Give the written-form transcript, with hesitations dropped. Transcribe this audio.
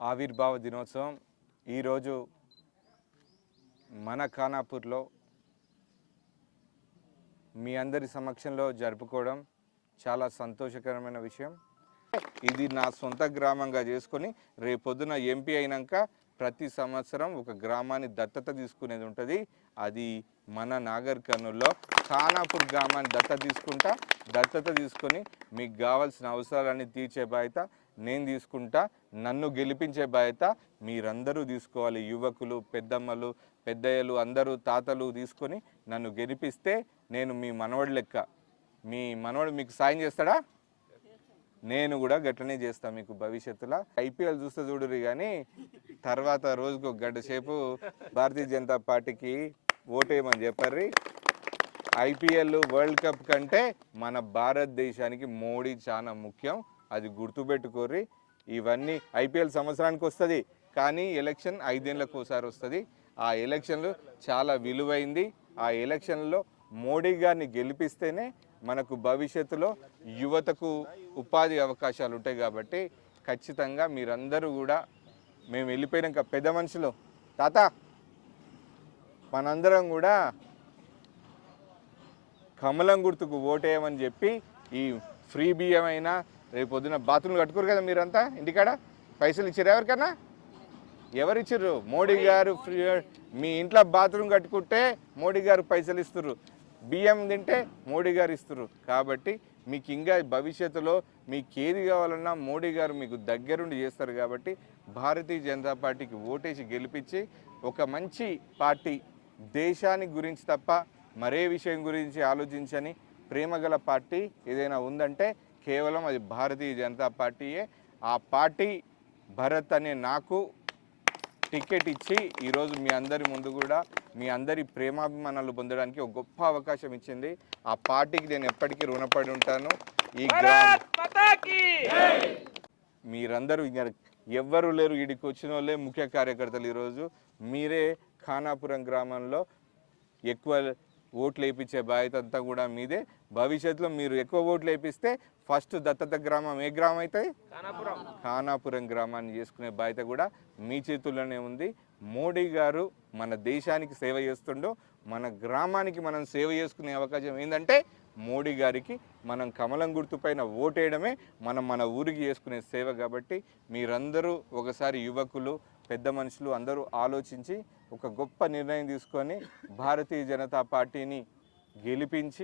ఆవిర్భావ దినోత్సవం ఈరోజు మన ఖానాపూర్లో మీ అందరి సమక్షంలో జరుపుకోవడం చాలా సంతోషకరమైన విషయం. ఇది నా సొంత గ్రామంగా చేసుకొని రేపొద్దున ఎంపీ అయినాక ప్రతి సంవత్సరం ఒక గ్రామాన్ని దత్తత తీసుకునేది ఉంటుంది. అది మన నాగర్ కర్నూల్లో ఖానాపూర్ గ్రామాన్ని దత్తత తీసుకొని మీకు కావాల్సిన అవసరాలన్నీ తీర్చే బాధ్యత నేను తీసుకుంటా. నన్ను గెలిపించే బాధ్యత మీరందరూ తీసుకోవాలి. యువకులు, పెద్దమ్మలు, పెద్దయ్యలు అందరూ తాతలు తీసుకొని నన్ను గెలిపిస్తే నేను మీ మనవడి లెక్క. మీ మనవడు మీకు సాయం చేస్తాడా? నేను కూడా గట్లనే చేస్తాను మీకు భవిష్యత్తులో. ఐపీఎల్ చూస్తే చూడరు కానీ తర్వాత రోజుకు ఒక గంట సేపు భారతీయ జనతా పార్టీకి ఓటేయమని చెప్పారు. ఐపీఎల్ వరల్డ్ కప్ కంటే మన భారతదేశానికి మోడీ చాలా ముఖ్యం, అది గుర్తుపెట్టుకోర్రి. ఇవన్నీ ఐపీఎల్ సంవత్సరానికి వస్తుంది కానీ ఎలక్షన్ 5 ఏళ్ళకు ఒకసారి వస్తుంది. ఆ ఎలక్షన్లు చాలా విలువైంది. ఆ ఎలక్షన్లో మోడీ గారిని గెలిపిస్తేనే మనకు భవిష్యత్తులో యువతకు ఉపాధి అవకాశాలు ఉంటాయి. కాబట్టి ఖచ్చితంగా మీరందరూ కూడా మేము వెళ్ళిపోయినాక పెద్ద మనుషులు తాత మనందరం కూడా కమలం గుర్తుకు ఓటేయమని చెప్పి ఈ ఫ్రీ బియ్యం అయినా రేపు పొద్దున బాత్రూమ్లు కట్టుకోరు కదా మీరంతా ఇంటికాడ. పైసలు ఇచ్చారు ఎవరికన్నా? ఎవరు ఇచ్చారు? మోడీ గారు ఫ్రీ. మీ ఇంట్లో బాత్రూమ్ కట్టుకుంటే మోడీ గారు పైసలు ఇస్తున్నారు, బియ్యం తింటే మోడీ గారు ఇస్తున్నారు. కాబట్టి మీకు ఇంకా భవిష్యత్తులో మీకు ఏది కావాలన్నా మోడీ గారు మీకు దగ్గరుండి చేస్తారు. కాబట్టి భారతీయ జనతా పార్టీకి ఓటేసి గెలిపించి ఒక మంచి పార్టీ, దేశానికి గురించి తప్ప మరే విషయం గురించి ఆలోచించని ప్రేమగల పార్టీ ఏదైనా ఉందంటే కేవలం అది భారతీయ జనతా పార్టీయే. ఆ పార్టీ భరత్ అనే నాకు టికెట్ ఇచ్చి ఈరోజు మీ అందరి ముందు కూడా మీ అందరి ప్రేమాభిమానాలు పొందడానికి ఒక గొప్ప అవకాశం ఇచ్చింది. ఆ పార్టీకి నేను ఎప్పటికీ రుణపడి ఉంటాను. ఈ మీరందరూ ఎవ్వరు లేరు, వీడికి వచ్చిన వాళ్ళే ముఖ్య కార్యకర్తలు. ఈరోజు మీరే ఖానాపురం గ్రామంలో ఎక్కువ ఓట్లు వేయించే బాధ్యత అంతా కూడా మీదే. భవిష్యత్తులో మీరు ఎక్కువ ఓట్లు వేయిస్తే ఫస్ట్ దత్తత గ్రామం ఏ గ్రామం అవుతుంది? ఖానాపురం గ్రామాన్ని చేసుకునే బాధ్యత కూడా మీ చేతుల్లోనే ఉంది. మోడీ గారు మన దేశానికి సేవ చేస్తుండో మన గ్రామానికి మనం సేవ చేసుకునే అవకాశం ఏంటంటే మోడీ గారికి మనం కమలం గుర్తుపైన ఓటేయడమే మనం మన ఊరికి చేసుకునే సేవ. కాబట్టి మీరందరూ ఒకసారి యువకులు, పెద్ద మనుషులు అందరూ ఆలోచించి ఒక గొప్ప నిర్ణయం తీసుకొని భారతీయ జనతా పార్టీని గెలిపించి